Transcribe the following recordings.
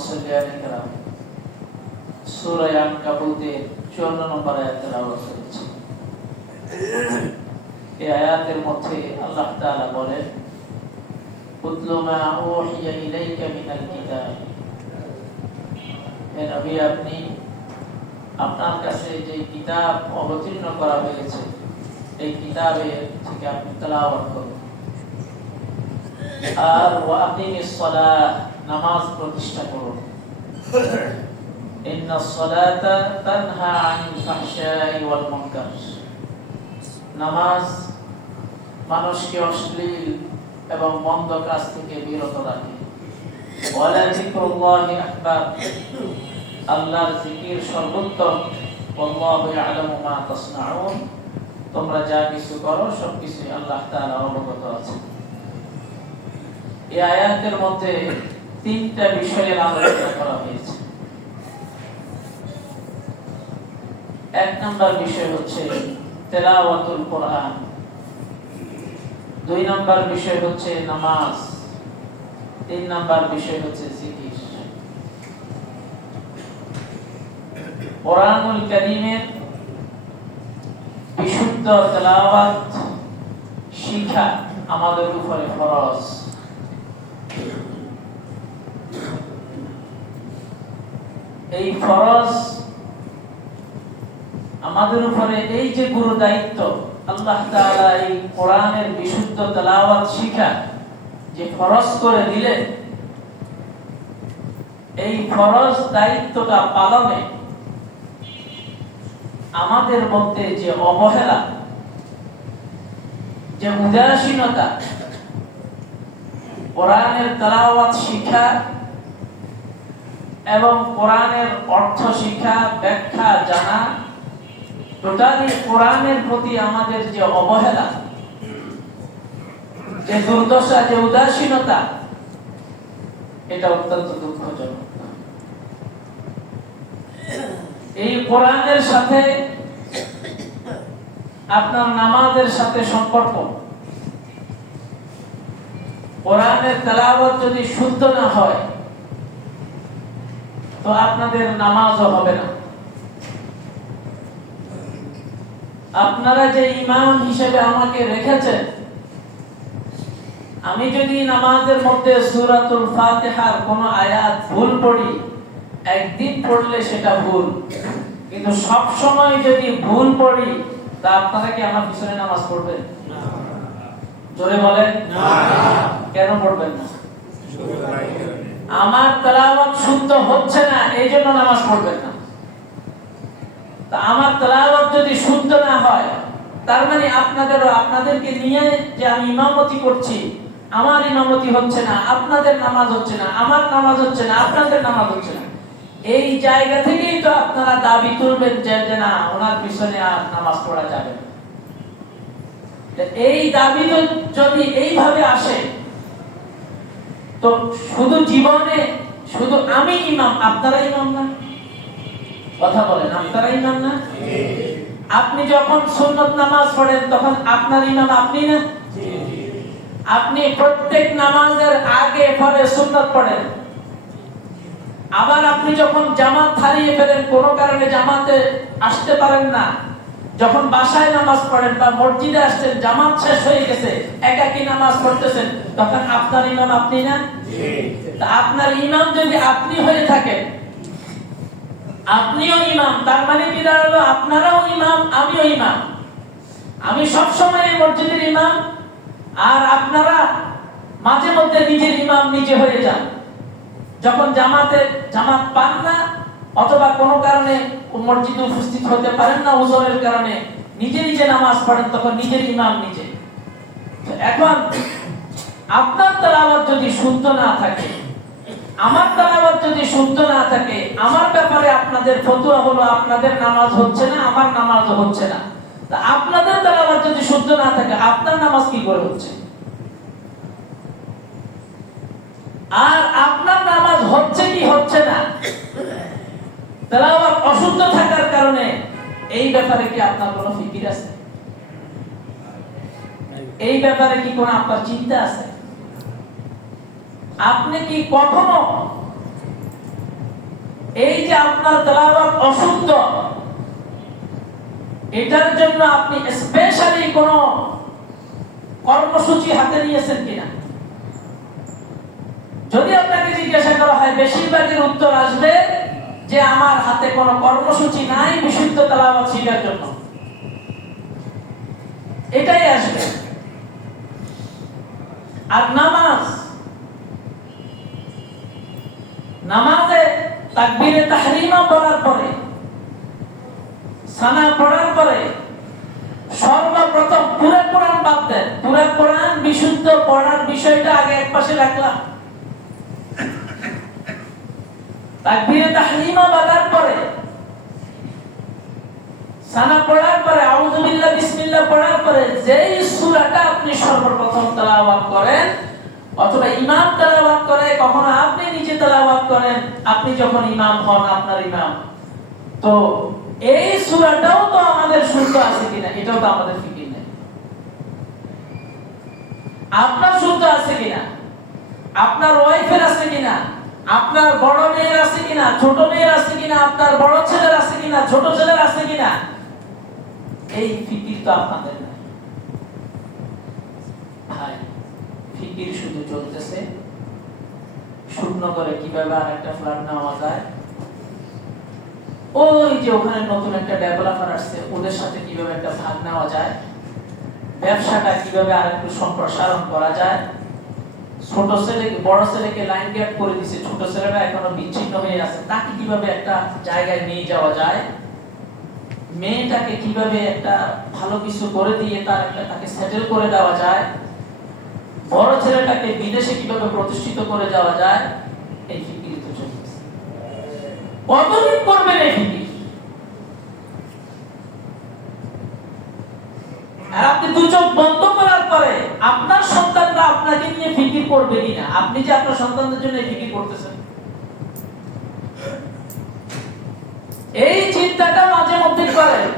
মুসল্লিয়ানে কেরাম, সূরা আনকাবুতের 54 নম্বর আয়াত তেলাওয়াত করেছি। এই আয়াতের মধ্যে আল্লাহ তাআলা বলেন, উতলু মা উহিয়া ইলাইকা মিনাল কিতাব। হে নবী, আপনি আপনার কাছে যে কিতাব অবতীর্ণ করা হয়েছে এই কিতাবে থেকে আপনি তেলাওয়াত করুন। আর ওয়া আকিমিস সালাহ, নামাজ প্রতিষ্ঠা করুন। ইন্নাস সালাতা তানহা আনিল ফাহশাই ওয়াল মুনকার। নামাজ মানুষকে অশ্লীল এবং মন্দ কাজ থেকে বিরত রাখে। ওয়ালা যিকরুল্লাহি আকবার, আল্লাহর জিকির সর্বোত্তম। আল্লাহু ইয়ালামু মা তাসনাউন, তোমরা যা কিছু করো সবকিছু আল্লাহ তাআলা অবগত আছেন। এই আয়াতের মধ্যে তিনটা বিষয়ের আলোচনা করা হয়েছে। এক নম্বর বিষয় হচ্ছে তেলাওয়াতুল কোরআন, দুই নম্বর বিষয় হচ্ছে নামাজ, তিন নম্বর বিষয় হচ্ছে জিকির। কোরআনুল কারীমের বিশুদ্ধ তেলাওয়াত শিক্ষা আমাদের উপরে ফরজ। এই ফরজ আমাদের উপরে, এই যে গুরু দায়িত্ব আল্লাহ তাআলা এই কোরআনের বিশুদ্ধ তেলাওয়াত শিক্ষা যে ফরজ করে দিলেন, এই ফরজ দায়িত্বটা পালনে আমাদের মধ্যে যে অবহেলা, যে উদাসীনতা, কোরআনের তেলাওয়াত শিক্ষা এবং কোরআনের অর্থ শিক্ষা, ব্যাখ্যা জানা, টোটালি কোরআনের প্রতি আমাদের যে অবহেলা, যে দুর্দশা, যে উদাসীনতা, এটা অত্যন্ত দুঃখজনক। এই কোরআনের সাথে আপনার নামাজের সাথে সম্পর্ক। কোরআনের তেলাওয়াত যদি শুদ্ধ না হয় তো আপনাদের নামাজও হবে না। আপনারা যে ইমাম হিসেবে আমাকে রেখেছেন, আমি যদি নামাজের মধ্যে সূরাতুল ফাতিহার কোন আয়াত ভুল পড়ি, একদিন পড়লে সেটা ভুল, কিন্তু সব সময় যদি ভুল পড়ি তা আপনারা কি আমার পিছনে নামাজ পড়বেন? জোরে বলেন না। কেন পড়বেন না? আমার তেলাওয়াত শুদ্ধ হচ্ছে না, এইজন্য নামাজ পড়বেন না। তা আমার তেলাওয়াত যদি শুদ্ধ না হয়, তার মানে আপনাদেরকে নিয়ে যে আমি ইমামতি করছি, আমার ইমামতি হচ্ছে না, আপনাদের নামাজ হচ্ছে না, আমার নামাজ হচ্ছে না, আপনাদের নামাজ হচ্ছে না। এই জায়গা থেকেই তো আপনারা দাবি তুলবেন যে না, ওনার পিছনে আর নামাজ পড়া যাবে না। এই দাবি যদি এইভাবে আসে তো শুধু জীবনে শুধু আমি ইমাম, আপনারা ইমাম না। কথা বলেন, আপনারা ইমাম না? আপনি যখন সুন্নত নামাজ পড়েন তখন আপনার ইমাম আপনি না? আপনি প্রত্যেক নামাজের আগে পরে সুন্নত পড়েন। আবার আপনি যখন জামাত হারিয়ে ফেলেন, কোনো কারণে জামাতে আসতে পারেন না, যখন বাসায় নামাজ পড়েন বা মসজিদে আসছেন, জামাত শেষ হয়ে গেছে, একাকী নামাজ পড়তেছেন, তখন আপনার ইমাম আপনি না? তা আপনার ইমাম যদি আপনি হয়ে থাকেন, আপনিও ইমাম, তার মানে কি দাঁড়ালো? আপনারাও ইমাম, আমিও ইমাম। আমি সবসময় এই মসজিদের ইমাম, আর আপনারা মাঝে মধ্যে নিজের ইমাম নিজে হয়ে যান। যখন জামাত পান না অথবা কোনো কারণে মসজিদে উপস্থিত হতে পারেন না ওজনের কারণে, নিজে নিজে নামাজ পড়েন, তখন নিজের ইমাম নিজে। এখন আপনার তেলাওয়াত যদি শুদ্ধ না থাকে, আমার তেলাওয়াত যদি শুদ্ধ না থাকে, আমার ব্যাপারে আপনাদের ফতোয়া হলো আপনাদের নামাজ হচ্ছে না, আমার নামাজও হচ্ছে না। তা আপনাদের তেলাওয়াত যদি শুদ্ধ না থাকে, আপনার নামাজ কি করে হচ্ছে? আর আপনার নামাজ হচ্ছে কি হচ্ছে না, তেলাওয়াত অশুদ্ধ থাকার কারণে, এই ব্যাপারে কি আপনার কোনো ফিকির আছে? এই ব্যাপারে কি কোনো আপনার চিন্তা আছে? আপনি কি কখনো আপনার তেলাওয়াত অশুদ্ধ, এটার জন্য আপনি স্পেশালি কোনো কর্মসূচি হাতে নিয়েছেন কিনা? যদি আপনাকে জিজ্ঞাসা করা হয়, বেশিরভাগের উত্তর আসবে যে আমার হাতে কোনো কর্মসূচি নাই বিশুদ্ধ তেলাওয়াত শেখার জন্য, এটাই আসবে। আর নামাজে তাকবীরে তাহরিমা পড়ার পরে, সানা পড়ার পরে সর্বপ্রথম পুরো কোরআন বাদ দেন, পুরো কোরআন বিশুদ্ধ পড়ার বিষয়টা আগে একপাশে রাখলাম। তাকবীরে তাহরিমা পড়ার পরে, সানা পড়ার পরে, আউযু বিল্লাহ বিসমিল্লাহ পড়ার পরে যেই সূরাটা আপনি সর্বপ্রথম তেলাওয়াত করেন, অথবা ইমাম তেলাওয়াত করে, কখনো আপনি নিজে তেলাওয়াত করেন, আপনি যখন ইমাম হন, আপনার ইমাম, তো এই সূরাটাও তো আমাদের শুদ্ধ আছে কিনা এটাও তো আমাদের ফিকির নেই। আপনার শুদ্ধ আছে কিনা, আপনার ওয়াইফের আছে কিনা, আপনার বড় মেয়ের আছে কিনা, ছোট মেয়ের আছে কিনা, আপনার বড় ছেলের আছে কিনা, ছোট ছেলের আছে কিনা, এই ফিকির তো আপনাদের নাই। ভাই, ফিকির শুধু চলতেছে শূন্য করে কিভাবে আরেকটা ফ্ল্যাট নেওয়া যায়, ওই যে ওখানে নতুন একটা ডেভেলপার আসছে, ওদের সাথে কিভাবে একটা ভাগ নেওয়া যায়, ব্যবসাটা কিভাবে আরেকটু সম্প্রসারণ করা যায়, ছোট ছেলেকে বড় ছেলেকে লাইন গ্যাপ করে দিছে, ছোট ছেলেটা এখনো বিচ্ছিন্ন হয়ে আছে, তাকে কিভাবে একটা জায়গায় নিয়ে যাওয়া যায়, মেয়েটাকে কিভাবে একটা ভালো কিছু করে দিয়ে তাকে সেটেল করে দেওয়া যায়, বড় ছেলেটাকে বিদেশে কিভাবে প্রতিষ্ঠিত করে যাওয়া যায়, এই ফিকির তো চলতেছে। কতদিন করবেন এই ফিকির? আর আপনি দু চোখ বন্ধ করার পরে আপনার সন্তানরা আপনাকে নিয়ে ফিকির করবে কিনা, আপনি যে আপনার সন্তানদের জন্য ফিকির করতেছেন, এই চিন্তাটা মাঝে মধ্যে করেন,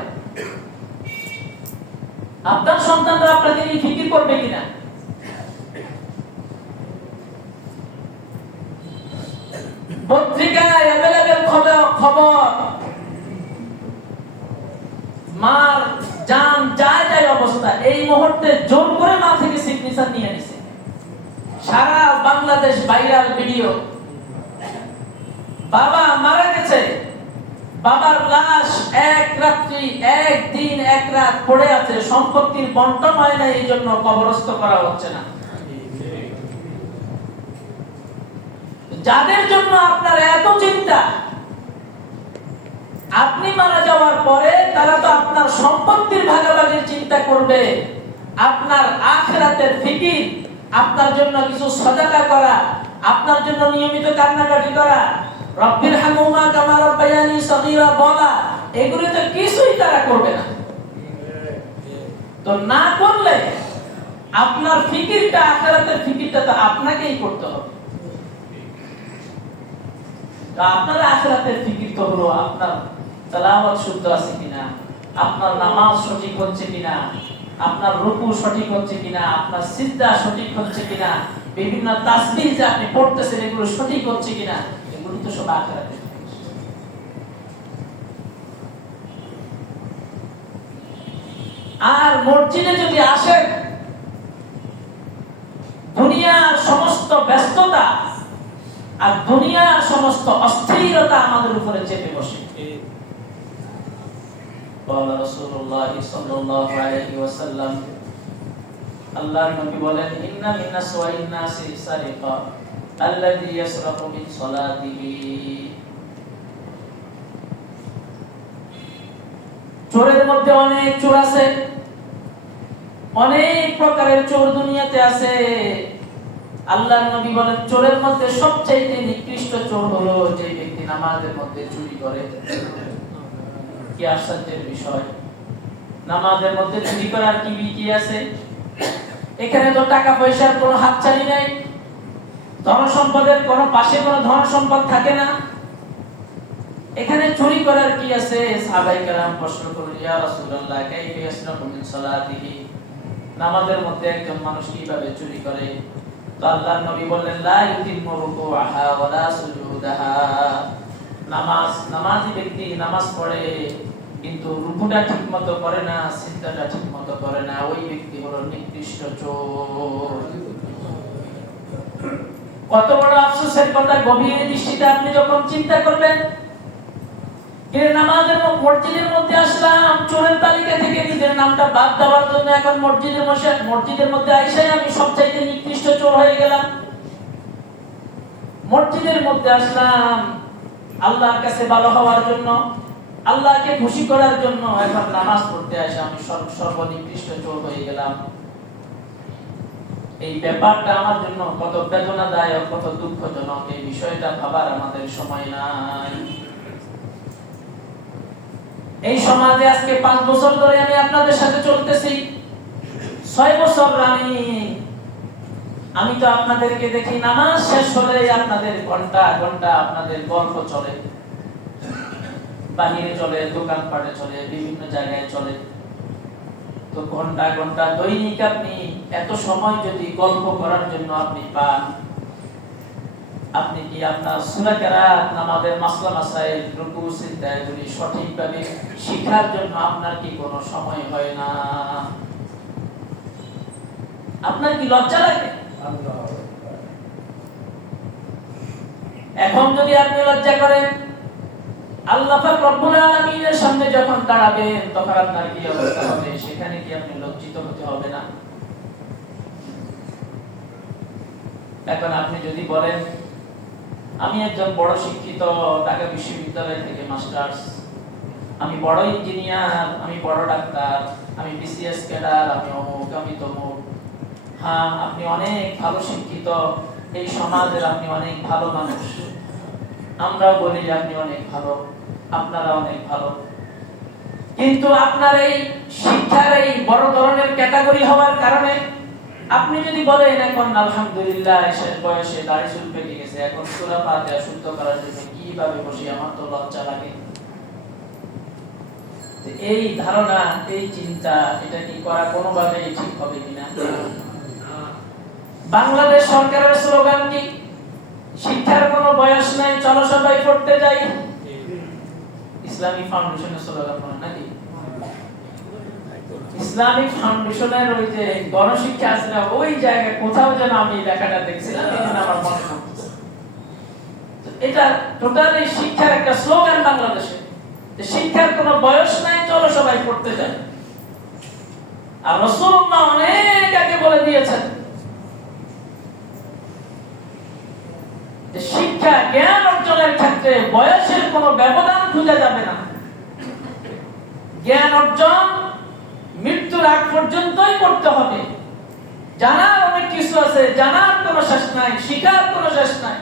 আপনার সন্তানরা আপনাকে নিয়ে ফিকির করবে কিনা। পত্রিকায় অ্যাভেলেবল খবর, মার জান যায় অবস্থা, এই মুহূর্তে জোর করে মা থেকে সিগনেচার নিয়ে নিছে, সারা বাংলাদেশ ভাইরাল ভিডিও। বাবা মারা গেছে, বাবার লাশ এক রাত্রি, এক দিন এক রাত পড়ে আছে, সম্পত্তির বন্টন হয় না, এই জন্য কবরস্থ করা হচ্ছে না। যাদের জন্য আপনার এত চিন্তা, আপনি মারা যাওয়ার পরে তারা তো আপনার সম্পত্তির ভাগাভাগির চিন্তা করবে, আপনার আখিরাতের ফিকির, আপনার জন্য কিছু সাদাকা করা, আপনার জন্য নিয়মিত কান্নাকাটি করা, রব্বির হামহুমা কামা রাব্বায়ানি সগীরা বলা, এগুলো তো কিছুই তারা করবে না। তো না করলে আপনার ফিকিরটা, আখিরাতের ফিকিরটা তো আপনাকেই করতে হবে। আপনার আখিরাতের ফিকির তো হলো আপনার তেলাওয়াত শুদ্ধ আছে কিনা, আপনার নামাজ সঠিক হচ্ছে কিনা, আপনার রুকু সঠিক হচ্ছে কিনা, আপনার সিজদা সঠিক হচ্ছে কিনা, বিভিন্ন তাসবিহ যে আপনি পড়তেছেন এগুলো সঠিক হচ্ছে কিনা, এগুলো তো সব আখিরাতের। আর মসজিদে যদি আসেন, দুনিয়ার সমস্ত ব্যস্ততা আর দুনিয়ার সমস্ত অস্থিরতা আমাদের উপরে চেপে বসে। রাসূলুল্লাহ সাল্লাল্লাহু আলাইহি ওয়াসাল্লাম, আল্লাহর নবী বলেন, ইন্না মিনাস ওয়াইন নাসি সারিকা আল্লাযী ইয়াসরাফু মিন সালাতিহি। চোরের মধ্যে অনেক চোর আছে, অনেক প্রকারের চোর দুনিয়াতে আছে। আল্লাহর নবী বলেন, চোরের মধ্যে সবচেয়ে নিকৃষ্ট চোর হলো যে ব্যক্তি নামাজের মধ্যে চুরি করে। কি আশ্চর্যের বিষয়, নামাজের মধ্যে চুরি করার কি আছে? এখানে তো টাকা পয়সার কোনো হাতছানি নাই, ধন সম্পদের কোনো পাশে কোনো ধন সম্পদ থাকে না, এখানে চুরি করার কি আছে? সাহাবায়ে কেরাম প্রশ্ন করলেন, ইয়া রাসূলুল্লাহ কাইফা ইয়াসরাফু মিন সালাতিহি, নামাজের মধ্যে একজন মানুষ কিভাবে চুরি করে? তো আল্লাহর নবী বললেন, লা ইউতিমু রুকুআহা ওয়া লা সুজুদাহা, নামাজি ব্যক্তি নামাজ পড়ে কিন্তু রুকুটা ঠিক মতো করে না, সিজদাটা ঠিক মতো করে না, ওই ব্যক্তি হলো নিকৃষ্ট চোর। কত বড় আফসোসের কথা গভীর দৃষ্টিতে আপনি যখন চিন্তা করবেন, নামাজের মসজিদের মধ্যে আসলাম, চোরের তালিকা থেকে নিজের নামটা বাদ দেওয়ার জন্য এখন মসজিদের মধ্যে আইসাই আমি সবচাইতে নিকৃষ্ট চোর হয়ে গেলাম। মসজিদের মধ্যে আসলাম আল্লাহর কাছে ভালো হওয়ার জন্য, আল্লাহকে খুশি করার জন্য, এখন নামাজ পড়তে আসে আমি সর্বনিকৃষ্ট চোর হয়ে গেলাম। এই ব্যাপারটা আমার জন্য কত বেদনাদায়ক, কত দুঃখজনক, এই বিষয়টা ভাবার আমাদের সময় নাই। এই সমাজে আজকে 5 বছর ধরে আমি আপনাদের সাথে চলতেছি, 6 বছর আমি তো আপনাদেরকে দেখি নামাজ শেষ হলে আপনাদের ঘন্টা ঘন্টা আপনাদের গল্প চলে, বাহিরে চলে, দোকানপাটে চলে, বিভিন্ন জায়গায় চলে। তো ঘন্টা ঘন্টা দৈনিক আপনি এত সময় যদি গল্প করার জন্য আপনি পান, আপনি কি আপনার সূরা কেরাত, নামাজের মাসলা মাসাইল, রুকু সিজদা এগুলি সঠিকভাবে শিখার জন্য আপনার কি কোনো সময় হয় না? আপনার কি লজ্জা লাগে? এখন যদি আপনি লজ্জা করেন, আল্লাহ পাক রব্বুল আলামিনের সামনে যখন দাঁড়াবেন তখন আপনার কি অবস্থা হবে? সেখানে কি আপনি লজ্জিত হতে হবে না? এখন আপনি যদি বলেন আমি একজন বড় শিক্ষিত, ঢাকা বিশ্ববিদ্যালয় থেকে মাস্টার্স, আমি বড় ইঞ্জিনিয়ার, আমি বড় ডাক্তার, আমি বিসিএস ক্যাডার, আমি অমুক, আমি তমুক। হ্যাঁ, আপনি অনেক ভালো শিক্ষিত, এই সমাজের আপনি অনেক ভালো মানুষ, আমরাও বলি যে আপনি অনেক ভালো, আপনারা অনেক ভালো। কিন্তু আপনার এই শিক্ষার এই বড় ধরনের ক্যাটাগরি হওয়ার কারণে আপনি যদি বলেন এখন আলহামদুলিল্লাহ শেষ বয়সে দাড়ি চুল পেকে গেছে, এখন সূরা ফাতিহা শুদ্ধ করার জন্য কিভাবে বসি, আমার তো লজ্জা লাগে। এই ধারণা, এই চিন্তা, এটা কি করা কোনোভাবেই ঠিক হবে কিনা? বাংলাদেশ সরকারের স্লোগান কি? শিক্ষার কোনো বয়স নাই, চলো সবাই পড়তে যাই। ইসলামিক ফাউন্ডেশনের স্লোগান মনে নাকি? ইসলামিক ফাউন্ডেশনের ওই যে গণশিক্ষা আছে না, ওই জায়গায় কোথাও যেন আমি লেখাটা দেখছিলাম, এখানে আমার মনে পড়ছে। এটা টোটালি শিক্ষার একটা স্লোগান বাংলাদেশে, যে শিক্ষার কোনো বয়স নাই, চলো সবাই পড়তে যাই। আর রাসূলুল্লাহ অনেক আগে বলে দিয়েছেন যে শিক্ষা, জ্ঞান অর্জনের ক্ষেত্রে বয়সের কোনো ব্যবধান খুঁজে যাবে না। জ্ঞান অর্জন মৃত্যুর আগ পর্যন্তই করতে হবে। জানার অনেক কিছু আছে, জানার কোনো শেষ নাই, শিখার কোনো শেষ নাই।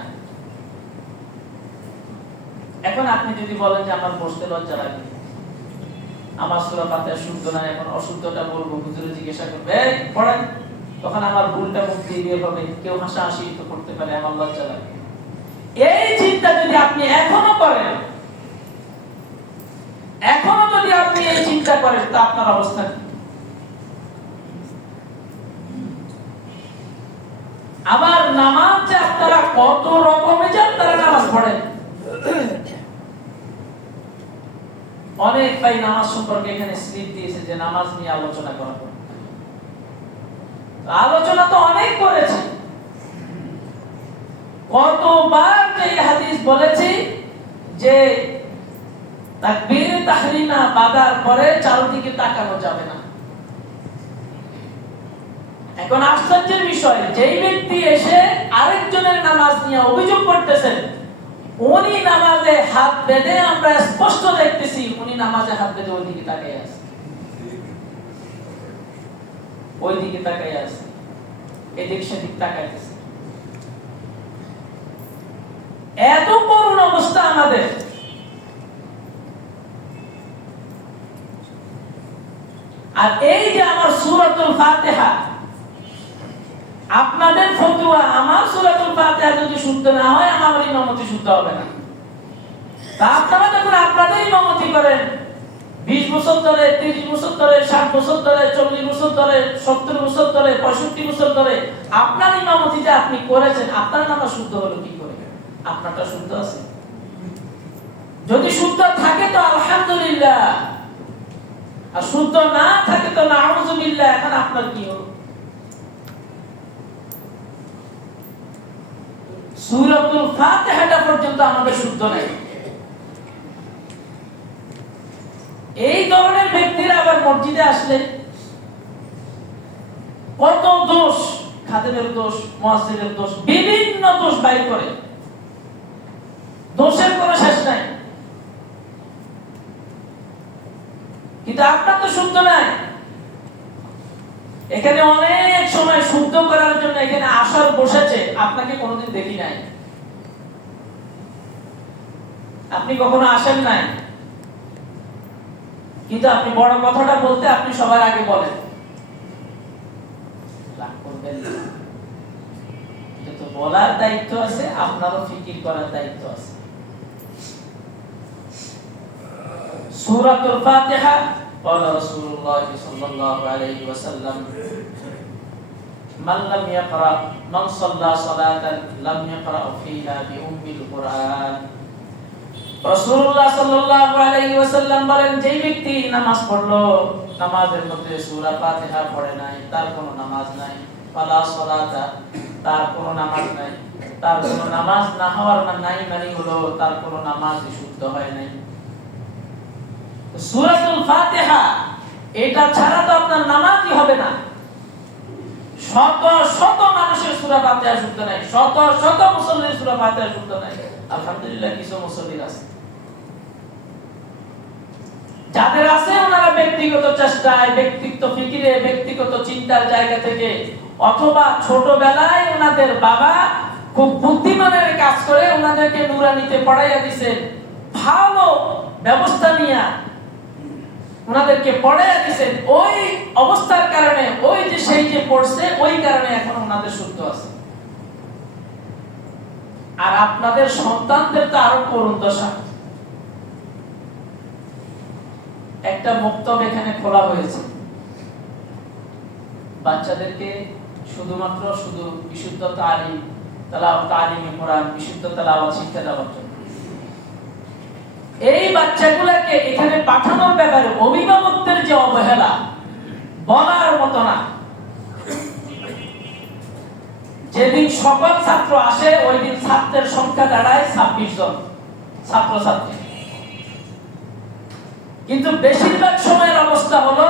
এখন আপনি যদি বলেন যে আমার বসতে লজ্জা লাগে, আমার সূরা ফাতিহা শুদ্ধ না, এখন অশুদ্ধটা বলবো, হুজুরে জিজ্ঞাসা করবে এই পড়েন, তখন আমার ভুলটা মুখ দিয়ে বের হবে, কেউ হাসাহাসি তো করতে পারে, আমার লজ্জা লাগে। এই চিন্তা যদি আপনি এখনো করেন, এখনো যদি আপনি এই চিন্তা করেন, তা আপনার অবস্থা কি? আবার নামাজ যে আপনারা কত রকমের যে আপনারা নামাজ পড়েন, অনেক ভাই নামাজ সম্পর্কে এখানে স্লিপ দিয়েছে যে নামাজ নিয়ে আলোচনা করা। আলোচনা তো অনেক করেছি, কতবার এই হাদিস বলেছি যে তাকবীর তাহরিমা বাঁধার পরে চারদিকে তাকানো যাবে না। এখন আশ্চর্যের বিষয়, যেই ব্যক্তি এসে আরেকজনের নামাজ নিয়ে অভিযোগ করতেছেন, উনি নামাজে হাত বেঁধে, আমরা স্পষ্ট দেখতেছি উনি নামাজে হাত বেঁধে ওইদিকে তাকিয়ে আছে, ওইদিকে তাকিয়ে আছে, এদিক সেদিক তাকাইতেছে। এত করুণ অবস্থা আমাদের। আর এই যে আমার সূরাতুল ফাতিহা, আপনাদের ফতোয়া, আমার সূরাতুল ফাতিহা যদি শুদ্ধ না হয় আমার ইমামতি শুদ্ধ হবে না। তা আপনারা যখন আপনাদের ইমামতি করেন 20 বছর ধরে, 30 বছর ধরে, 60 বছর ধরে, 40 বছর ধরে, 70 বছর ধরে, 65 বছর ধরে আপনার ইমামতি যে আপনি করেছেন, আপনার নামাজ শুদ্ধ হলো কি করে? আপনারটা শুদ্ধ আছে? থাকে তো আলহামদুলিল্লাহ, আর শুদ্ধ না থাকে তো নাউযুবিল্লাহ। এখন আপনার কি হলো? সূরাতুল ফাতিহাটা পর্যন্ত আমাদের শুদ্ধ নাই। এই ধরনের ব্যক্তিরা আবার মসজিদে আসলে কত দোষ, খাদেমের দোষ, মুয়াজ্জিনের দোষ, বিভিন্ন দোষ বাইর করে, দোষের কোনো শেষ নাই। কিন্তু আপনার তো শুদ্ধ নাই। এখানে অনেক সময় শুদ্ধ করার জন্য এখানে আসার বসেছে, আপনাকে কোনোদিন দেখি নাই, আপনি কখনো আসেন নাই, কিন্তু আপনি বড় কথাটা বলতে আপনি সবার আগে বলেন। রাগ করবেন না, এটা তো বলার দায়িত্ব আছে, আপনারও ফিকির করার দায়িত্ব আছে। সূরাতুল ফাতিহা قال رسول الله صلى الله عليه وسلم من لم يقرأ من صلى صلاة لم يقرأ فيها بأم القرآن। রাসূলুল্লাহ সাল্লাল্লাহু আলাইহি ওয়াসাল্লাম বলেন, যে ব্যক্তি নামাজ পড়লো, নামাজের মধ্যে সূরা ফাতিহা পড়ে নাই, তার কোনো নামাজ নাই। ফালা সালাতা, তার কোনো নামাজ নাই। তার কোনো নামাজ না হওয়ার মানে হলো তার কোনো নামাজই শুদ্ধ হয় নাই। সূরাতুল ফাতিহা এটা ছাড়া তো আপনার নামাজই হবে না। শত শত মানুষের সূরা ফাতিহা শুদ্ধ নাই, শত শত মুসল্লির সূরা ফাতিহা শুদ্ধ নাই। আলহামদুলিল্লাহ কিছু মুসল্লির আছে, যাদের আছে ওনারা ব্যক্তিগত চেষ্টায়, ব্যক্তিগত ফিকিরে, ব্যক্তিগত চিন্তার জায়গা থেকে, অথবা ছোটবেলায় ওনাদের বাবা খুব বুদ্ধিমানের কাজ করে ওনাদেরকে নুরানিতে পড়াইয়া দিয়েছেন, ভালো ব্যবস্থা নিয়ে ওনাদেরকে পড়াইয়া দিয়েছেন। ওই অবস্থার কারণে, ওই যে সেই যে পড়ছে, ওই কারণে এখন ওনাদের শুদ্ধ আছে। আর আপনাদের সন্তানদের তো আরো করুণ দশা। একটা মক্তব এখানে খোলা হয়েছে, বাচ্চাদেরকে শুধুমাত্র শুধু বিশুদ্ধ তালিম, তালিমে কোরআন, বিশুদ্ধ তেলাওয়াত শিক্ষা দেওয়ার জন্য। এই বাচ্চাগুলোকে এখানে পাঠানোর ব্যাপারে অভিভাবকদের যে অবহেলা বলার মতো না। যেদিন সকল ছাত্র আসে ওই দিন ছাত্রের সংখ্যা দাঁড়ায় 26 জন ছাত্রছাত্রী, কিন্তু বেশিরভাগ সময়ের অবস্থা হলো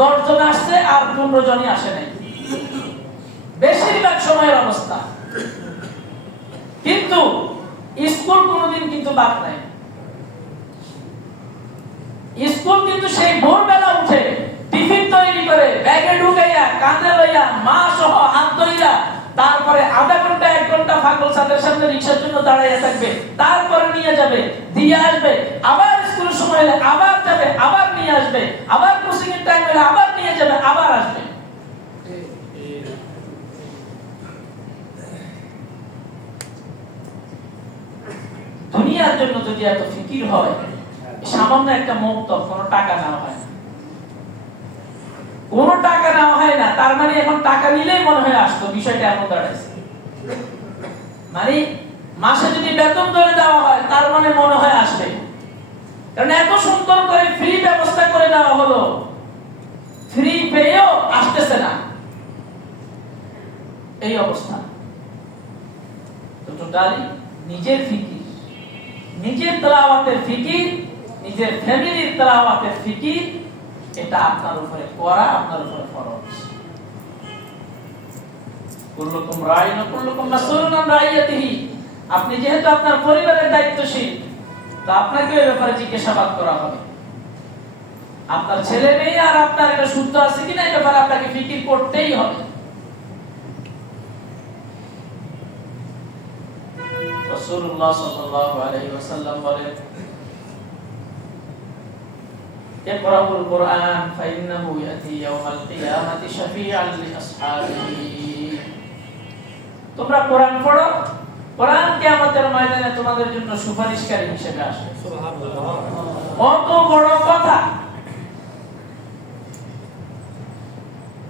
10 জন আসছে আর 15 জনই আসে নাই, বেশিরভাগ সময়ের অবস্থা। কিন্তু স্কুল কোনোদিন কিন্তু বাদ নাই। স্কুল কিন্তু সেই ভোরবেলা উঠে টিফিন তৈরি করে ব্যাগে ঢুকাইয়া কাঁধে লইয়া মা সহ হাত ধইরা, তারপরে আধা ঘন্টা 1 ঘন্টা ফাগল ছাদের সামনে রিকশার জন্য দাঁড়াইয়া থাকবে, তারপরে নিয়ে যাবে, দিয়ে আসবে, আবার স্কুলের সময় হলে আবার যাবে, আবার নিয়ে আসবে, আবার কোচিং এর টাইম হলে আবার নিয়ে যাবে, আবার আসবে। দুনিয়ার জন্য যদি এত ফিকির হয়, সামান্য একটা মক্তব কোনো টাকা নেওয়া হয় না, কোনো টাকা নেওয়া হয় না। তার মানে এখন টাকা নিলেই মনে হয় আসতো, বিষয়টা এমন দাঁড়াইছে। মানে মাসে যদি বেতন ধরে দেওয়া হয় তার মানে মনে হয় আসবে, কারণ এত সুন্দর করে ফ্রি ব্যবস্থা করে দেওয়া হলো, ফ্রি পেয়েও আসতেছে না, এই অবস্থা। তো টোটালি নিজের ফিকির, নিজের তেলাওয়াতের ফিকির, নিজের ফ্যামিলির তেলাওয়াতের ফিকির, এটা আপনার উপরে করা, আপনার উপরে ফরজ। কুল্লুকুম রাইন ওয়া কুল্লুকুম মাসউলুন আন রাইয়াতিহি। আপনি যেহেতু আপনার পরিবারের দায়িত্বশীল, তো আপনাকে এই ব্যাপারে জিজ্ঞাসাবাদ করা হবে। আপনার ছেলে মেয়ে আর আপনার এটা শুদ্ধ আছে কিনা এই ব্যাপারে আপনাকে ফিকির করতেই হবে। রাসূলুল্লাহ সাল্লাল্লাহু আলাইহি ওয়াসাল্লাম বলেন, ইকরাউল কুরআন ফাইন্নাহু ইয়াতি ইয়াওমাল কিয়ামাতি শাফিআন লিআসহাবিহি। তোমরা কোরআন পড়ো, কোরআন কিয়ামতের ময়দানে তোমাদের জন্য সুপারিশকারী হিসেবে আসবে। সুবহানাল্লাহ, কত বড় কথা!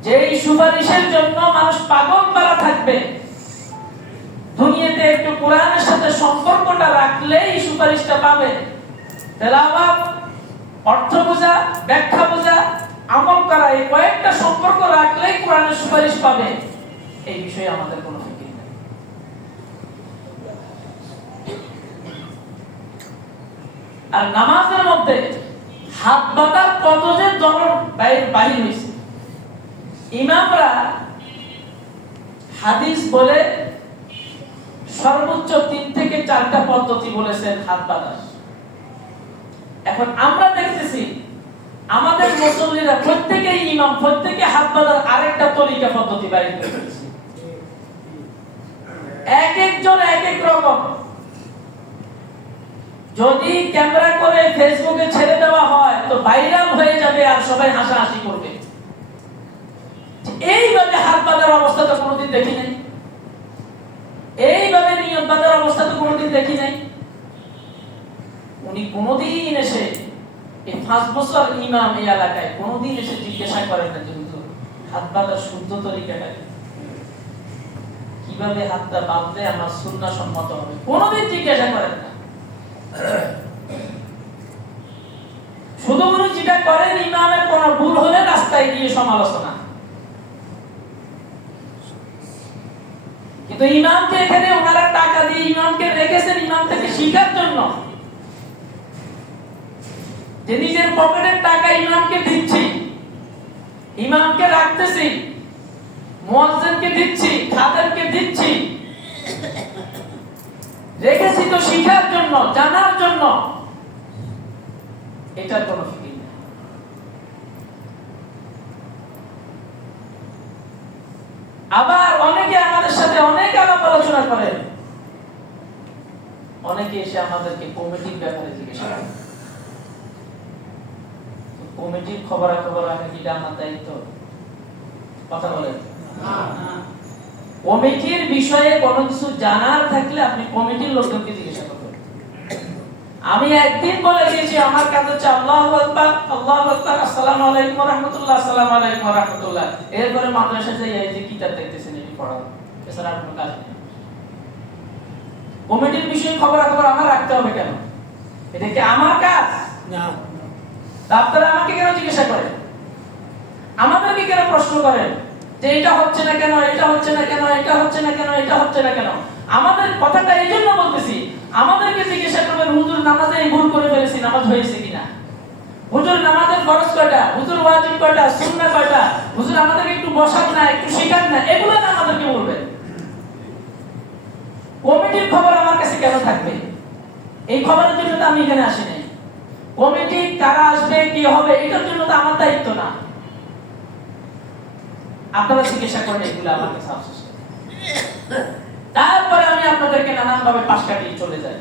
যেই সুপারিশের জন্য মানুষ পাগল পারা থাকবে, দুনিয়াতে একটু কোরআনের সাথে সম্পর্কটা রাখলেই সুপারিশটা পাবে। তেলাওয়াত, অর্থ বোঝা, ব্যাখ্যা বোঝা, আমল করা, এই কয়েকটা সম্পর্ক রাখলেই কোরআনের সুপারিশ পাবে, এই বিষয়ে আমাদের কোনো ফিকির নেই। আর নামাজের মধ্যে হাত বাঁধার কত যে ধরন বাহির হয়েছে। ইমামরা হাদিস বলে সর্বোচ্চ 3 থেকে 4টা পদ্ধতি বলেছেন হাত বাঁধার। এখন আমরা দেখতেছি আমাদের মুসল্লিরা প্রত্যেকেই ইমাম, প্রত্যেকে হাত বাঁধার আরেকটা তরিকা পদ্ধতি বাইর করেছে। এক একজন এক এক রকম। যদি ক্যামেরা করে ফেসবুকে ছেড়ে দেওয়া হয় তো ভাইরাল হয়ে যাবে আর সবাই হাসাহাসি করবে। এইভাবে হাত বাঁধার অবস্থা তো কোনোদিন দেখি নাই, এইভাবে নিয়ত বাঁধার অবস্থা তো কোনোদিন দেখি নাই। উনি কোনোদিন এসে এই 5 বছর ইমাম এই এলাকায় কোনোদিন এসে জিজ্ঞাসা করেন না যে হুজুর হাত বাঁধার শুদ্ধ তরিকাটা কিভাবে হাতটা বাঁধলে আমার সুন্নাহ সম্মত হবে, কোনোদিন জিজ্ঞাসা করেন না। শুধু উনি যেটা করেন, ইমামের কোনো ভুল হলে রাস্তায় গিয়ে সমালোচনা। কিন্তু ইমামকে এখানে ওনারা টাকা দিয়ে ইমামকে রেখেছেন ইমাম থেকে শিখার জন্য, যে নিজের পকেটের টাকা ইমামকে দিচ্ছি, ইমামকে রাখতেছি, মুয়াজ্জিনকে দিচ্ছি, খাদেমকে দিচ্ছি, রেখেছি তো শিখার জন্য, জানার জন্য। এটার কোনো ফিকির নেই। আবার অনেকে আমাদের সাথে অনেক আলাপ আলোচনা করেন, অনেকে এসে আমাদেরকে কমিটির ব্যাপারে জিজ্ঞাসা করেন। কমিটির খবরাখবর রাখা কি আমার দায়িত্ব? কথা বলেন। কমিটির বিষয়ে কোনো কিছু জানার থাকলে আপনি কমিটির লোকজনকে জিজ্ঞাসা করবেন। আমি একদিন বলে দিয়েছি আমার কাছে হচ্ছে আল্লাহু আকবার, আল্লাহু আকবার, আসসালামু আলাইকুম ওয়া রাহমাতুল্লাহ, আসসালামু আলাইকুম ওয়া রাহমাতুল্লাহ। এরপরে মাদ্রাসায় যাই এই যে কিতাব দেখতেছেন এটি পড়াবো, এছাড়া আর কোনো কাজ নেই। কমিটির বিষয়ে খবরাখবর আমার রাখতে হবে কেন? এটা কি আমার কাজ? না। আপনারা আমাকে কেন জিজ্ঞাসা করেন? আমাদেরকে কেন প্রশ্ন করেন যে এটা হচ্ছে না কেন, এটা হচ্ছে না কেন, এটা হচ্ছে না কেন, এটা হচ্ছে না কেন? আমাদের কথাটা এই জন্য বলতেছি, আমাদেরকে জিজ্ঞাসা করবেন হুজুর নামাজে এই ভুল করে ফেলেছি, নামাজ হয়েছে কিনা? হুজুর নামাজের ফরজ কয়টা? হুজুর ওয়াজিব কয়টা? সুন্নাহ কয়টা? হুজুর আমাদেরকে একটু বসান না, একটু শেখান না, এগুলো না আমাদেরকে বলবেন। কমিটির খবর আমার কাছে কেন থাকবে? এই খবরের জন্য তো আমি এখানে আসি নাই। কমিটি কারা আসবে, কি হবে, এটার জন্য তো আমার দায়িত্ব না। আপনারা জিজ্ঞাসা করেন এগুলো আমার কাছে আফসোস। তারপরে আমি আপনাদেরকে নানান ভাবে পাশ কাটিয়ে চলে যাই।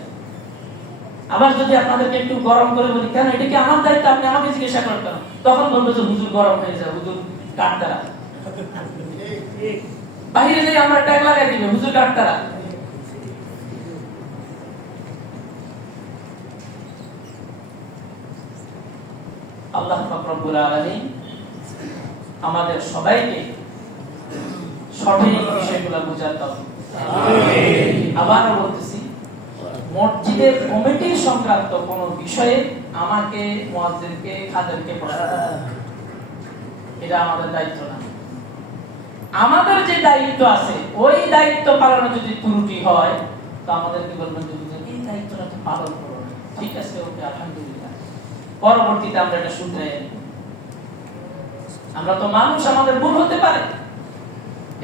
আবার যদি আপনাদেরকে একটু গরম করে বলি কেন এটা কি আমার দায়িত্ব, আপনি আমাকে জিজ্ঞাসা করেন কেন, তখন বলবো যে হুজুর গরম হয়ে যায়, হুজুর কাটতারা। বাইরে যাই আমরা ট্যাগ লাগাই দিবে হুজুর কাটতারা। আল্লাহ পাক রব্বুল আলামিন আমাদের সবাইকে সঠিক বিষয়গুলো বোঝার তৌফিক। আবারও বলতেছি, মসজিদের কমিটির সংক্রান্ত কোন বিষয়ে আমাকে, মুয়াজ্জিনকে, খাদেমকে পড়াতে, এটা আমাদের দায়িত্ব না। আমাদের যে দায়িত্ব আছে ওই দায়িত্ব পালনে যদি ত্রুটি হয় তো আমাদের কি বলবেন, এই দায়িত্বটা তো পালন করো না, ঠিক আছে, ওকে, আলহামদুলিল্লাহ, পরবর্তীতে আমরা এটা শুধরে। আমরা তো মানুষ, আমাদের ভুল হতে পারে,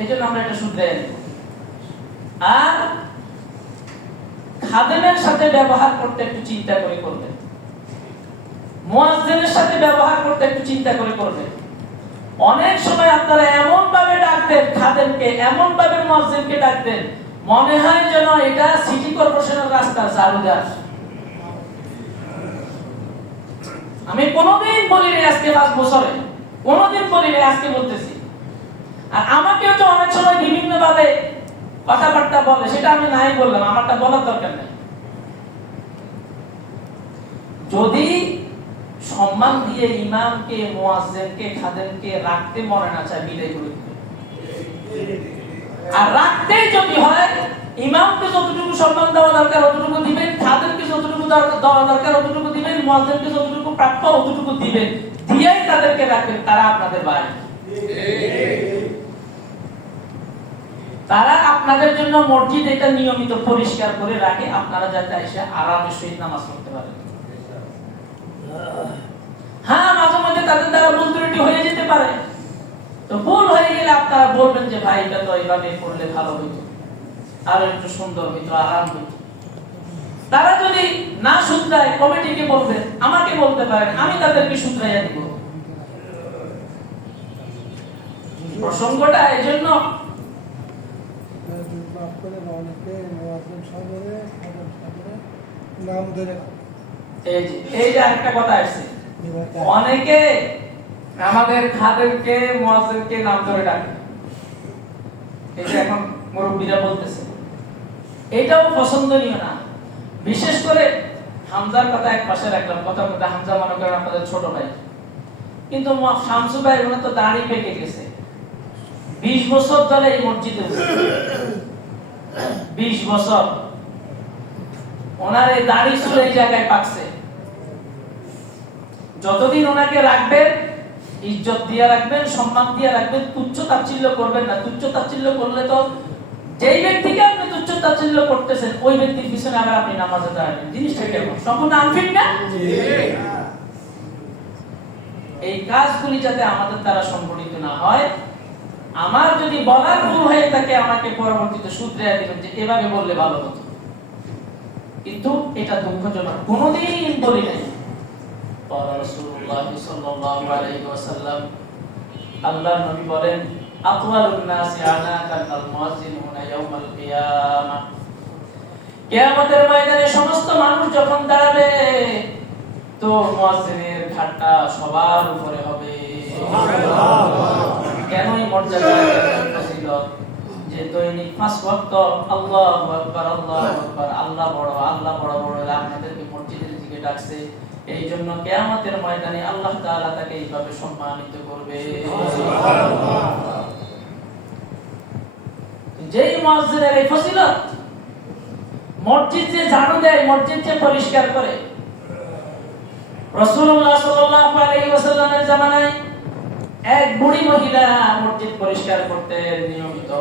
এজন্য আমরা এটা শুধরে। আর খাদেমের সাথে ব্যবহার করতে একটু চিন্তা করে করবেন, মুয়াজ্জিনের সাথে ব্যবহার করতে একটু চিন্তা করে করবেন। অনেক সময় আপনারা এমন ভাবে ডাকতেন খাদেমকে, এমন ভাবে মুয়াজ্জিনকে ডাকতেন, মনে হয় যেন এটা সিটি কর্পোরেশনের রাস্তা ঝাড়ুদার। আমি কোনোদিন বলিনি আজকে 5 বছরে, কোনোদিন বলিনি, আজকে বলতেছি। আর আমাকেও তো অনেক সময় বিভিন্ন ভাবে কথাবার্তা বলে, সেটা আমি নাই বললাম, আমারটা বলার দরকার নেই। যদি সম্মান দিয়ে ইমামকে, মুয়াজ্জিনকে, খাদেমকে রাখতে মনে না চায়, বিদায় করে দিবে। আর রাখতে যদি হয়, ইমামকে যতটুকু সম্মান দেওয়া দরকার ততটুকু দিবেন, খাদেমকে যতটুকু দরকার ততটুকু দিবেন, মুয়াজ্জিনকে যতটুকু প্রাপ্য ততটুকু দিবেন, দিয়েই তাদেরকে রাখবেন, তারা আপনাদের ভাই। তারা আপনাদের জন্য মসজিদ এটা নিয়মিত পরিষ্কার করে রাখে, আপনারা যাতে এসে আরামে সহিত নামাজ পড়তে পারেন। হ্যাঁ, মাঝে মাঝে তাদের দ্বারা ভুল ত্রুটি হয়ে যেতে পারে, তো ভুল হয়ে গেলে আপনারা বলবেন যে ভাই এটা তো এইভাবে করলে ভালো হইতো, আর একটু সুন্দর হইতো, আরাম হইতো। তারা যদি না শুধরায় কমিটিকে বলবেন, আমাকে বলতে পারেন, আমি তাদেরকে শুধরাইয়া দিব। প্রসঙ্গটা এজন্য এই যে একটা কথা আসছে, অনেকে আমাদের খাদেরকে মুয়াজ্জিনকে নাম ধরে ডাকে, এই যে এখন মুরব্বীরা বলতেছে, এটাও পছন্দনীয় না। বিশেষ করে হামজার কথা এক পাশে রাখলাম, কথা বলতে হামজা মনে করেন আপনাদের ছোট ভাই, কিন্তু শামসু ভাই ওনার তো দাড়ি পেকে গেছে, 20 বছর ধরে এই মসজিদে, 20 বছর ওনার এই দাড়ি চুল এই জায়গায় পাকছে। যতদিন ওনাকে রাখবেন, ইজ্জত দিয়ে রাখবেন, সম্মান দিয়ে রাখবেন, তুচ্ছ তাচ্ছিল্য করবেন না। তুচ্ছ তাচ্ছিল্য করলে তো যেই ব্যক্তিকে আপনি তুচ্ছ তাচ্ছিল্য করতেছেন, ওই ব্যক্তির পিছনে আবার আপনি নামাজে দাঁড়াবেন, জিনিসটা কেমন? সম্পূর্ণ আনফিট না? এই কাজগুলি যাতে আমাদের দ্বারা সংগঠিত না হয়, আমার যদি বলার ভুল হয়ে থাকে আমাকে পরবর্তীতে শুধরাইয়া দিবেন যে এভাবে বললে ভালো হতো, কিন্তু এটা দুঃখজনক, কোনোদিন বলি নাই। রাসূলুল্লাহ সাল্লাল্লাহু আলাইহি ওয়াসাল্লাম, আল্লাহর নবী বলেন, আতওয়ালুন নাসি আনাকান আল মুয়াজ্জিনুনা ইয়াউমাল কিয়ামা, কিয়ামতের ময়দানে সমস্ত মানুষ যখন দাঁড়াবে, তো মুয়াজ্জিনের ঘাটটা সবার উপরে হবে। সুবহানাল্লাহ। কেন এই মর্যাদা ছিল? যে দৈনিক 5 ওয়াক্ত আল্লাহু আকবার, আল্লাহু আকবার, আল্লাহ বড়, আল্লাহ বড় বড় আপনাদেরকে মসজিদের দিকে ডাকছে, এই জন্য কিয়ামতের ময়দানে আল্লাহ তাআলা তাকে এইভাবে সম্মানিত করবে। সুবহানাল্লাহ। যেই মুয়াজ্জিনের এই ফজিলত, মসজিদ যে ঝাড়ু দেয়, মসজিদ যে পরিষ্কার করে, রাসূলুল্লাহ সাল্লাল্লাহু আলাইহি ওয়াসাল্লামের জামানায় এক বুড়ি মহিলা মসজিদ পরিষ্কার করতে নিয়মিত।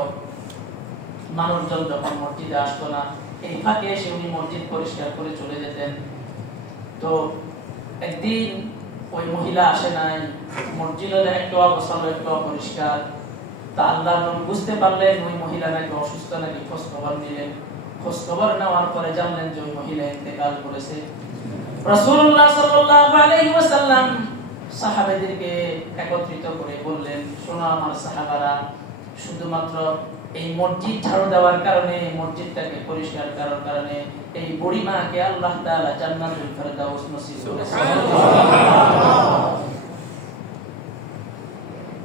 মানুষজন যখন মসজিদে আসতো না, এই ফাঁকে এসে উনি মসজিদ পরিষ্কার করে চলে যেতেন। তো একদিন ওই মহিলা আসে নাই, মসজিদের একটু অগোছালো, একটু অপরিষ্কার। তা আল্লাহর নবী বুঝতে পারলেন ওই মহিলা নাকি অসুস্থ, নাকি খোঁজ খবর নিলেন। খোঁজ খবর নেওয়ার পরে জানলেন যে ওই মহিলা ইন্তেকাল করেছে। রাসূলুল্লাহ সাল্লাল্লাহু আলাইহি ওয়াসাল্লাম সাহাবাদেরকে একত্রিত করে বললেন, শোনো আমার সাহাবারা, শুধুমাত্র এই মসজিদ ঝাড়ু দেওয়ার কারণে, মসজিদটাকে পরিষ্কার করার কারণে এই বুড়ি মাকে আল্লাহ তাআলা জান্নাতুল ফেরদাউস নসিব করেছেন। সুবহানাল্লাহ।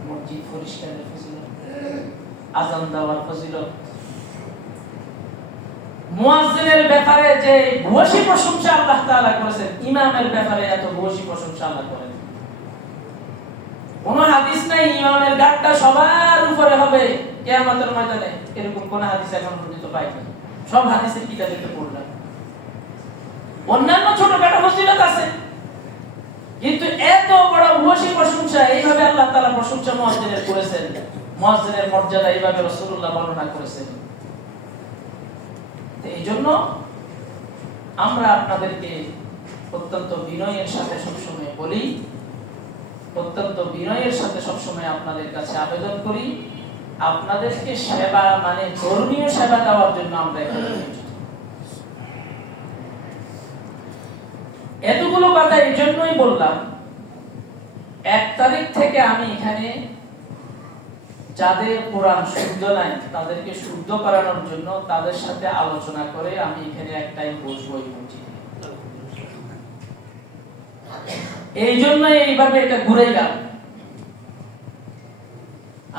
মসজিদ পরিষ্কারের ফজিলত, আযান দেওয়ার ফজিলত, মুয়াজ্জিনের ব্যাপারে যে ভূয়সী প্রশংসা আল্লাহ তাআলা করেছেন, ইমামের ব্যাপারে এত ভূয়সী প্রশংসা আল্লাহ করেন। কোন হাদিস নাই ইমামের গাটটা সবার উপরে হবে কিয়ামতের ময়দানে, এরকম কোন হাদিস এখন পর্যন্ত পাই না। সব হাদিসের কিতাবে পড়লাম। অন্যান্য ছোটখাটো ফজিলত আছে, কিন্তু এত বড় ভূয়সী প্রশংসা এইভাবে আল্লাহ তাআলা প্রশংসা মুয়াজ্জিনের করেছেন, মুয়াজ্জিনের মর্যাদা এইভাবে রাসূলুল্লাহ বর্ণনা করেছেন। এই জন্য আমরা আপনাদেরকে অত্যন্ত বিনয়ের সাথে সবসময় বলি, অত্যন্ত বিনয়ের সাথে সবসময় আপনাদের কাছে আবেদন করি, আপনাদেরকে সেবা মানে ধর্মীয় সেবা দেওয়ার জন্য আমরা এখানে। এতগুলো কথা এই জন্যই বললাম, 1 তারিখ থেকে আমি এখানে যাদের কোরআন শুদ্ধ নাই তাদেরকে শুদ্ধ করানোর জন্য তাদের সাথে আলোচনা করে আমি এখানে একটাই বসবো এই মসজিদে। এই জন্য এইভাবে এটা ঘুরে গেল।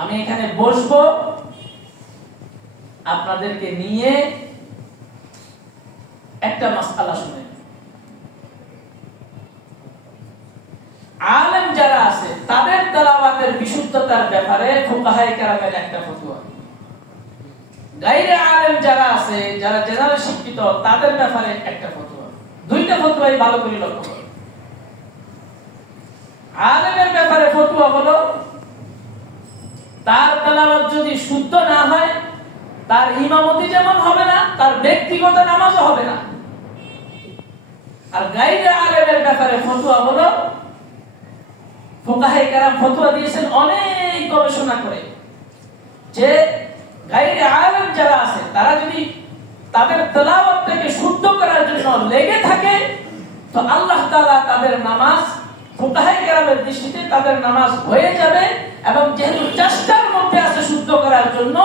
আমি এখানে বসবো, আপনাদেরকে নিয়ে একটা মাসআলা শুনে, আলেম যারা আছে তাদের তেলাওয়াতের বিশুদ্ধতার ব্যাপারে ফুকাহায়ে কেরামের একটা ফতোয়া, গায়রে আলেম যারা আছে, যারা জেনারেল শিক্ষিত, তাদের ব্যাপারে একটা ফতোয়া। দুইটা ফতোয়াই ভালো করে লক্ষ্য করুন। আলেমের ব্যাপারে ফতোয়া হলো তার তেলাওয়াত যদি শুদ্ধ না হয় তার ইমামতি যেমন হবে না, তার ব্যক্তিগত নামাজও হবে না। আর গায়রে আলেমের ব্যাপারে ফতোয়া হলো ফুকাহায়ে কেরাম ফতোয়া দিয়েছেন অনেক গবেষণা করে যে গায়রে আলেম যারা আছে তারা যদি তাদের তেলাওয়াতটাকে শুদ্ধ করার জন্য লেগে থাকে তো আল্লাহ তাআলা তাদের নামাজ ফুকাহায়ে কেরামের দৃষ্টিতে তাদের নামাজ হয়ে যাবে, এবং যেহেতু চেষ্টার মধ্যে আছে শুদ্ধ করার জন্য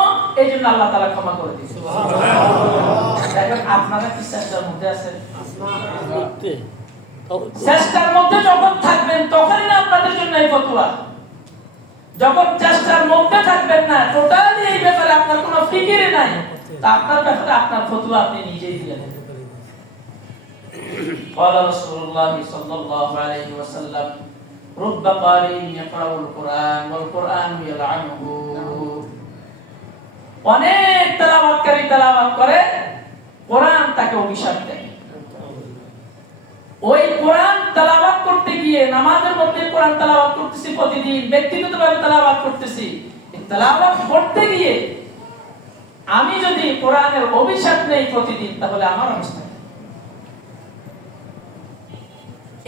এই জন্য আল্লাহ তাআলা ক্ষমা করে দিয়েছেন। সুবহানাল্লাহ। আপনারা কি চেষ্টার মধ্যে আছেন? চেষ্টার মধ্যে যখন থাকবেন তখনই না আপনাদের জন্য এই ফতোয়া। যখন চেষ্টার মধ্যে থাকবেন না, টোটালি এই ব্যাপারে আপনার কোনো ফিকিরে নাই, তা আপনার ব্যাপারে আপনার ফতোয়া আপনি নিজেই দিয়ে দেন। قال رسول الله صلى الله عليه وسلم رب قارئ يقرأ القرآن والقرآن يلعنه। অনেক তেলাওয়াতকারী তেলাওয়াত করে, কোরআন তাকে অভিশাপ দেয়। ওই কোরআন তেলাওয়াত করতে গিয়ে নামাজের মধ্যে কোরআন তেলাওয়াত করতেছি, প্রতিদিন ব্যক্তিগতভাবে তেলাওয়াত করতেছি, এই তেলাওয়াত করতে গিয়ে আমি যদি কোরআনের অভিশাপ নেই প্রতিদিন, তাহলে আমার অবস্থা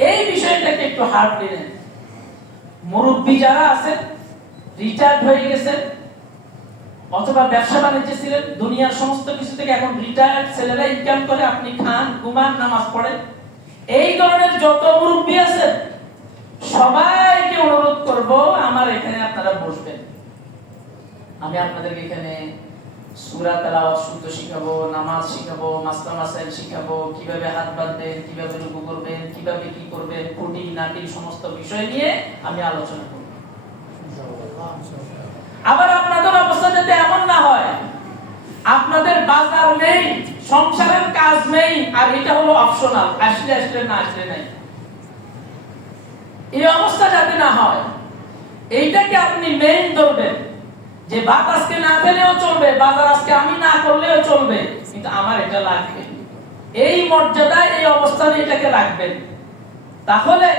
এই বিষয়টাকে একটু হার্ড দিলেন। মুরব্বী যারা আছেন, রিটায়ার্ড হয়ে গেছেন অথবা ব্যবসা বাণিজ্যে ছিলেন, দুনিয়ার সমস্ত কিছু থেকে এখন রিটায়ার্ড ছেলেরা ইনকাম করে, আপনি খান, ঘুমান, নামাজ পড়েন, এই ধরনের যত মুরব্বী আছেন সবাইকে অনুরোধ করব আমার এখানে আপনারা বসবেন। আমি আপনাদেরকে এখানে সূরা তেলাওয়াত শুদ্ধ শিখাবো, নামাজ শিখাবো, মাসলা মাসাইল শিখাবো, কিভাবে হাত বাঁধবেন, কিভাবে রুকু করবেন, কিভাবে কি করবেন, খুঁটি নাটি সমস্ত বিষয় নিয়ে আমি আলোচনা করব। আবার আপনাদের অবস্থা যাতে এমন না হয় আপনাদের বাজার নেই, সংসারের কাজ নেই, আর এটা হলো অপশনাল, আসলে আসলে না আসলে নাই, এই অবস্থা যাতে না হয় এইটাকে আপনি মেইন ধরবেন যে ভাত আজকে না খেলেও চলবে, বাজার আজকে আমি না করলেও চলবে, কিন্তু আমার এটা লাগবে। এই মর্যাদায় এই অবস্থানে এটাকে রাখবেন। তাহলে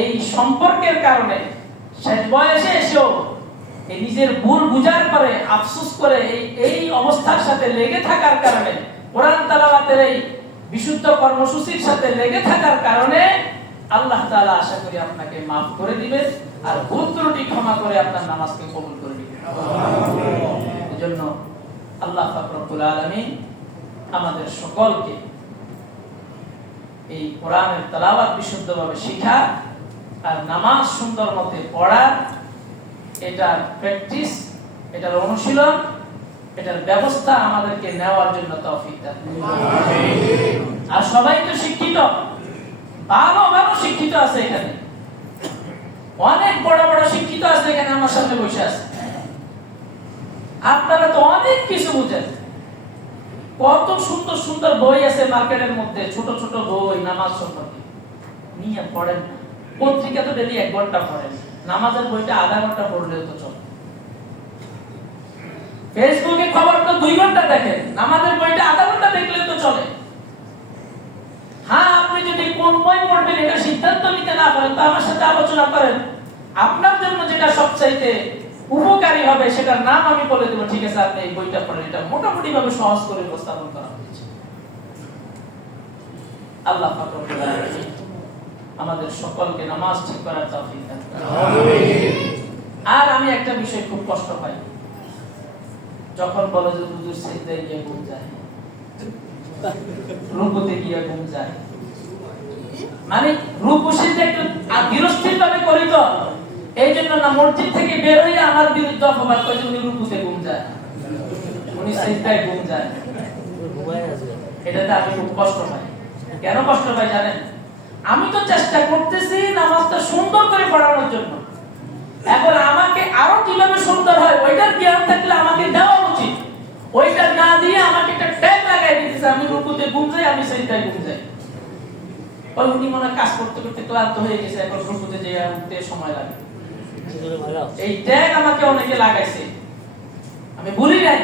এই সম্পর্কের কারণে শেষ বয়সে এসেও এই নিজের ভুল বুঝার পরে আফসোস করে এই অবস্থার সাথে লেগে থাকার কারণে, কোরআন তেলাওয়াতের এই বিশুদ্ধ কর্মসূচির সাথে লেগে থাকার কারণে আল্লাহ তাআলা আশা করি আপনাকে মাফ করে দিবেন আর ভুল ত্রুটি ক্ষমা করে আপনার নামাজকে কবুল করে দিবেন। এজন্য আল্লাহ পাক রব্বুল আলামিন আমাদের সকলকে এই কোরআনের তেলাওয়াত বিশুদ্ধভাবে শিখা আর নামাজ সুন্দর মতে পড়া, এটার প্র্যাকটিস, এটার অনুশীলন, এটার ব্যবস্থা আমাদেরকে নেওয়ার জন্য তৌফিক দান করুন। আর সবাই তো শিক্ষিত, ভালো ভালো শিক্ষিত আছে এখানে, অনেক বড় বড় শিক্ষিত আছে এখানে আমার সামনে বসে আছে। আপনারা তো অনেক কিছু বুঝেন, কত সুন্দর সুন্দর বই আছে মার্কেটের মধ্যে, ছোট ছোট বই নামাজ সম্পর্কে, নিয়ে পড়েন না। পত্রিকা তো ডেলি 1 ঘন্টা পড়েন, নামাজের বইটা আধা ঘন্টা পড়লেও তো চলে। ফেসবুকে খবর তো 2 ঘন্টা দেখেন, নামাজের বইটা আধা ঘন্টা দেখলেও তো চলে। হ্যাঁ, আপনি যদি কোন বই পড়বেন এটা সিদ্ধান্ত নিতে না পারেন তো আমার সাথে আলোচনা করেন, আপনার জন্য যেটা সবচাইতে উপকারী হবে সেটার নাম আমি বলে দেব, ঠিক আছে আপনি এই বইটা পড়েন। এটা মোটামুটি ভাবে সহজ করে উপস্থাপন করা হয়েছে। আল্লাহ পাক রব্বুল আলামিন আমাদের সকলকে নামাজ ঠিক করার তৌফিক দান করুন। আমিন। আর আমি একটা বিষয় খুব কষ্ট পাই, যখন বলে যে হুজুর সিজদায় গিয়ে ঘুম যায়, রুকুতে গিয়ে ঘুম যায়, মানে রুকু সিজদা একটু ধীরস্থির ভাবে করি তো, এই জন্য না মসজিদ থেকে বের হয়ে আমার বিরুদ্ধে অপবাদ করে যে উনি রুকুতে ঘুম যায়, উনি সিজদায় ঘুম যায়। এটাতে আমি খুব কষ্ট পাই। কেন কষ্ট পাই জানেন? আমি তো চেষ্টা করতেছি নামাজটা সুন্দর করে পড়ানোর জন্য, এখন আমাকে আরো কিভাবে সুন্দর হয় ওইটার জ্ঞান থাকলে আমাকে দেওয়া উচিত, ওইটা না দিয়ে আমাকে একটা ট্যাগ লাগাই দিতেছে আমি রুকুতে ঘুম যাই, আমি সিজদায় ঘুম যাই। ওই উনি মনে কাজ করতে করতে ক্লান্ত হয়ে গেছে, এখন রুকুতে যেয়ে উঠতে সময় লাগে, এই ট্যাগ আমাকে অনেকে লাগাইছে, আমি ভুলি নাই,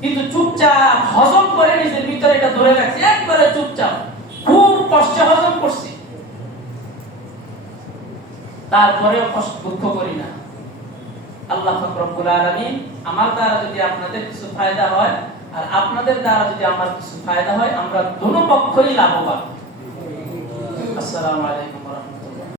কিন্তু চুপচাপ হজম করে নিজের ভিতরে এটা ধরে রাখছি, তারপরেও কষ্ট দুঃখ করি না। আল্লাহ পাক রব্বুল আলামিন আমার দ্বারা যদি আপনাদের কিছু ফায়দা হয় আর আপনাদের দ্বারা যদি আমার কিছু ফায়দা হয়, আমরা দুটো পক্ষই লাভবান। আসসালামু আলাইকুম।